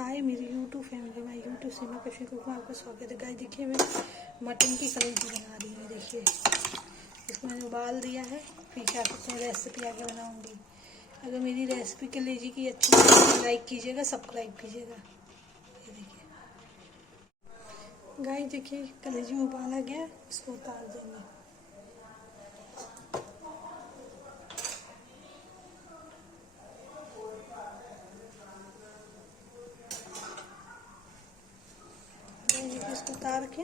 हाय मेरी YouTube family, मैं YouTube से मैं कशी कुक में आपका स्वागत है। गाइस देखिए मैं मटन की कलेजी बना रही हूँ। देखिए इसको मैंने उबाल दिया है, फिर क्या कहते हैं रेसिपी आगे बनाऊँगी। अगर मेरी रेसिपी कलेजी की अच्छी लगे तो लाइक कीजिएगा, सब्सक्राइब कीजिएगा। ये देखिए गाइस, देखिए कलेजी में उबाला गया, इसको उतार देंगे। इसको उतार के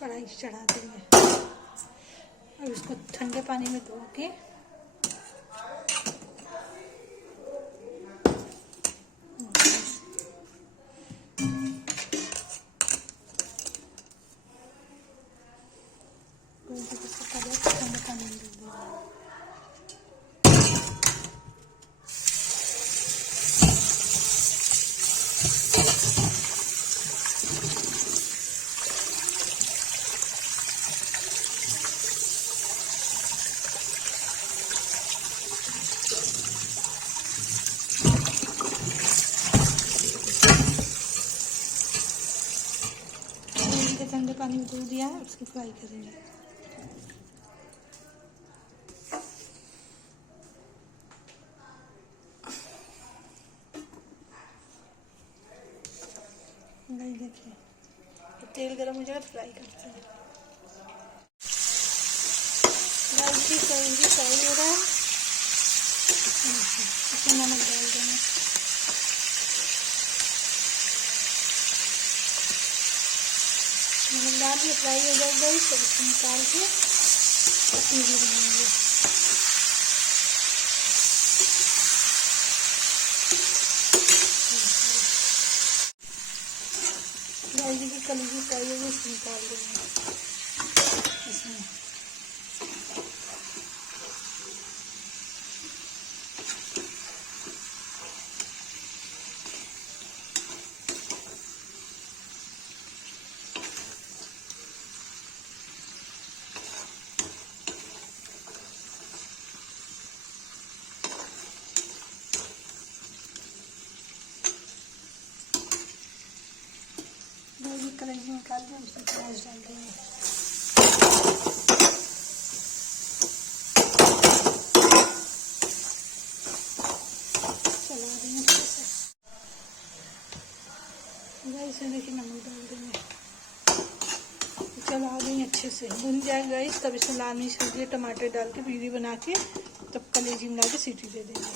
कढ़ाई चढ़ा देंगे। अब इसको ठंडे पानी में धो के ठंडे पानी में धो देंगे। ठंडे पानी में धो दिया है, उसकी फ्राई करेंगे। नहीं देखिए तो तेल गरम हो जाएगा तो फ्राई करते हैं। कलेजी फ्राई हो रहा है, इसमें नमक डाल देंगे। नमक डाल के फ्राई हो जाएगा, तो इसको निकाल के कलेजी बनाएंगे। कलेजी की कलेजी फ्राई हो गई, इसको निकाल देंगे। इसमें कलेजी निकाल के उसमें प्याज डाल देंगे। चला देंगे अच्छे से। इसमें देखिए नमक डाल देंगे, चला देंगे अच्छे से। भुन जाएगा इस तब इसमें लाल मिर्च हल्दी टमाटर डाल के प्यूरी बना के तब कलेजी मिला के सीटी दे देंगे।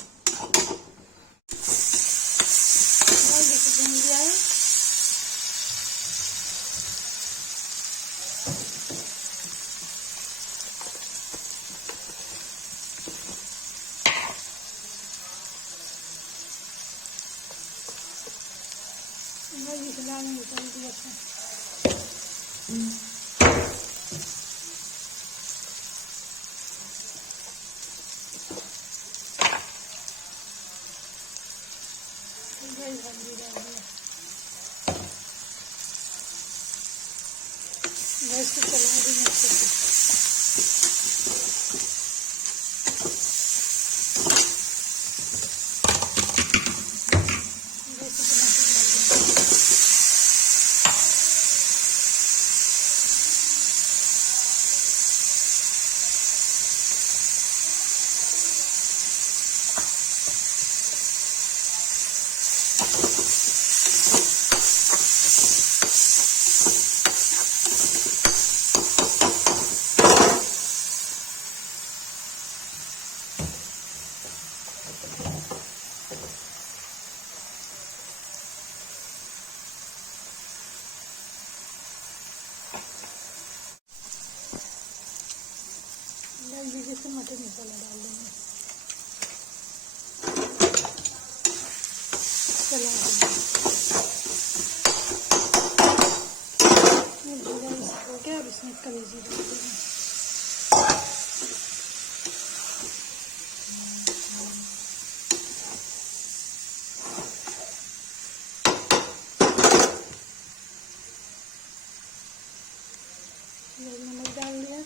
देखिए भुन गया है। लाल मिर्च हल्दी गैस को चला देंगे अच्छे से। जैसे मटन मसाला डाल देंगे, चला देंगे। हो गया, अब इसमें कलेजी डाल देंगे। नमक डाल दिया,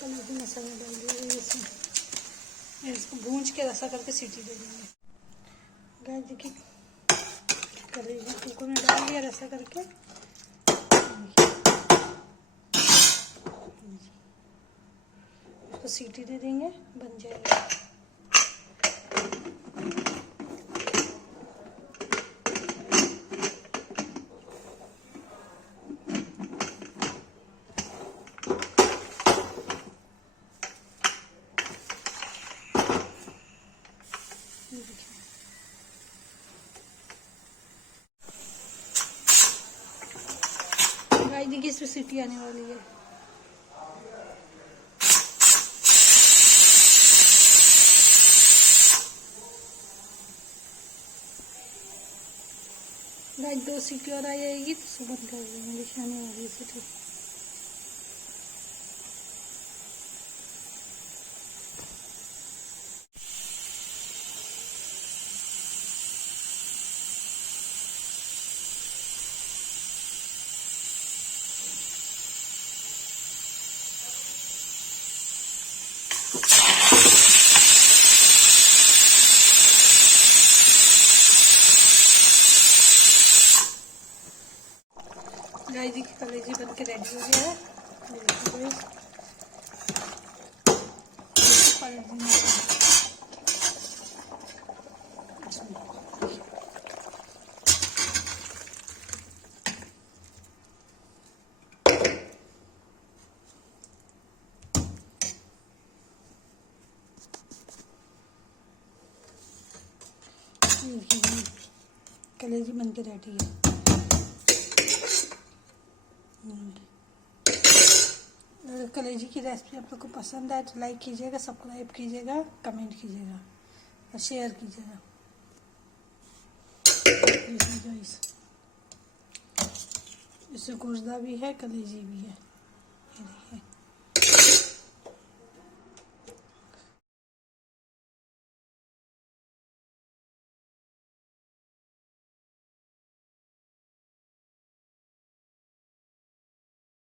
कलेजी मसाला डाल दिया इसमें। इसको भूंज के रसा करके सीटी दे देंगे। गाइस देखिए कलेजी कुकर में डाल दिया ऐसा करके। इसको सीटी दे देंगे, बन जाएगा। गाइस देखिए इसमें सीटी आने वाली है। गाइस 2 सीटी और आ जाएगी तो सब बंद कर देंगे। देखिए आने वाली है सीटी। गाइस देखिए कलेजी बन के रेडी हो गया है। कलेजी बन के रेडी है। अगर कलेजी की रेसिपी आप लोग को पसंद आए तो लाइक कीजिएगा, सब्सक्राइब कीजिएगा, कमेंट कीजिएगा और शेयर कीजिएगा। इससे गुर्दा भी है, कलेजी भी है। ये देखिए।